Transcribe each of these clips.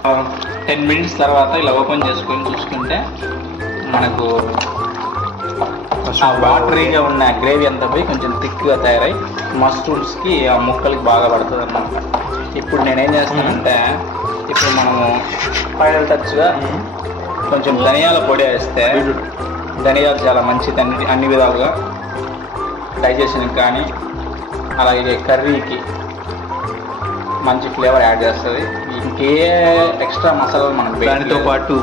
10 minutes తర్వాత ఇలా open చేసుకొని చూసుకుంటే మనకు వాటరీగా ఉన్న గ్రేవీ అంతా పోయి కొంచెం థిక్గా తయారై మష్రూమ్స్కి ఆ ముక్కలకి బాగా పడుతుంది అన్నమాట. ఇప్పుడు నేనేం చేస్తానంటే ఇప్పుడు మనము ఫైనల్ టచ్గా కొంచెం ధనియాల పొడి వేస్తే ధనియాలు చాలా మంచిది అన్ని విధాలుగా డైజెషన్కి కానీ అలాగే కర్రీకి మంచి ఫ్లేవర్ యాడ్ చేస్తుంది. ఇంకే ఎక్స్ట్రా మసాలాలు మనం దానితో పాటు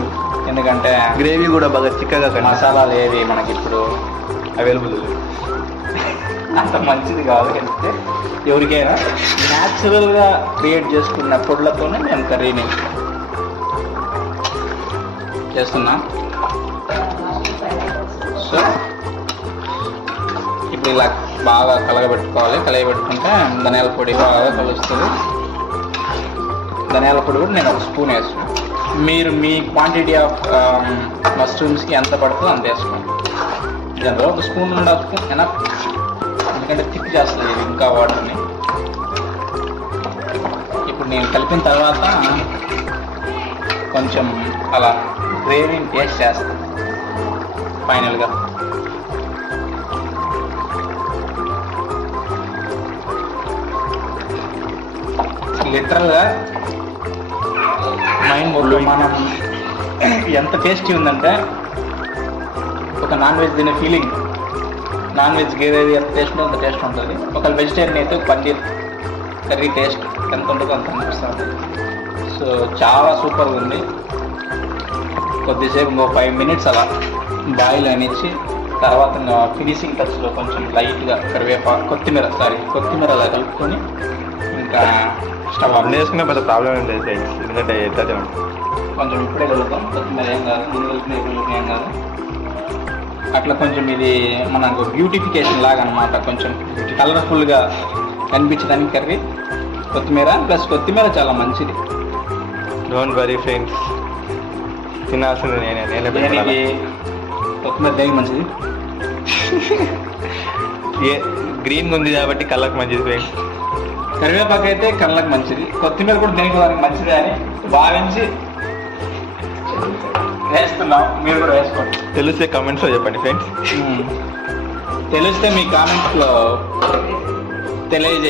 ఎందుకంటే గ్రేవీ కూడా బాగా చిక్కగా మసాలాలు ఏవి మనకి ఇప్పుడు అవైలబుల్ అంత మంచిది కాదు. అంటే ఎవరికైనా న్యాచురల్గా క్రియేట్ చేసుకున్న పొడులతోనే మేము కర్రీని చేస్తున్నాం. సో ఇప్పుడు ఇలా బాగా కలగబెట్టుకుంటే ధనియాల పొడి బాగా కలుస్తుంది. ధనియాల పొడి కూడా నేను 1 స్పూన్ వేస్తున్నాను. మీరు మీ క్వాంటిటీ ఆఫ్ మష్రూమ్స్కి ఎంత పడుతుందో అంత వేసుకోండి. దాంట్లో 1 స్పూన్ ఉండొచ్చు ఎనఫ్, ఎందుకంటే థిక్ చేస్తుంది ఇది ఇంకా వాటర్ని. ఇప్పుడు నేను కలిపిన తర్వాత కొంచెం అలా గ్రేవీని టేస్ట్ చేస్తాను ఫైనల్గా. లిటరల్గా మైండ్ మనం ఎంత టేస్టీ ఉందంటే ఒక నాన్ వెజ్ తినే ఫీలింగ్. నాన్ వెజ్ గ్రేవీ ఎంత టేస్ట్ ఉంటుందో అంత టేస్ట్ ఉంటుంది. ఒక వెజిటేరియన్ అయితే పన్నీర్ కర్రీ టేస్ట్ ఎంత ఉంటుందో అంత అనిపిస్తుంది. సో చాలా సూపర్గా ఉంది. కొద్దిసేపు 5 minutes అలా బాయిల్ అనిచ్చి తర్వాత ఫినిషింగ్ టచ్లో కొంచెం లైట్గా కొత్తిమీర అలా కలుపుకొని ఇంకా స్టవ్ ఆఫ్ చేసుకునే పెద్ద ప్రాబ్లం ఏం లేదు, ఎందుకంటే ఎట్లయితే కొంచెం ఇప్పుడే కలుగుతాం. కొత్తిమీర ఏం కాదు, ముందు కలిపిన ఏం కాదు. అట్లా కొంచెం ఇది మనకు బ్యూటిఫికేషన్ లాగా అనమాట. కొంచెం కలర్ఫుల్గా కనిపించడానికి కర్రీ కొత్తిమీర చాలా మంచిది. డోంట్ వరీ ఫ్రెండ్స్, తినాల్సింది నేనే కొత్తిమీర దేనికి మంచిది? గ్రీన్గా ఉంది కాబట్టి కళ్ళకి మంచిది ఫ్రెండ్స్. కరివేపాకు అయితే కళ్ళకి మంచిది, కొత్తిమీర కూడా దేనికి దానికి మంచిది అని భావించి వేస్తున్నాం. మీరు కూడా వేసుకోండి. తెలిస్తే కామెంట్స్లో చెప్పండి ఫ్రెండ్స్. తెలిస్తే మీ కామెంట్స్లో తెలియజేయండి.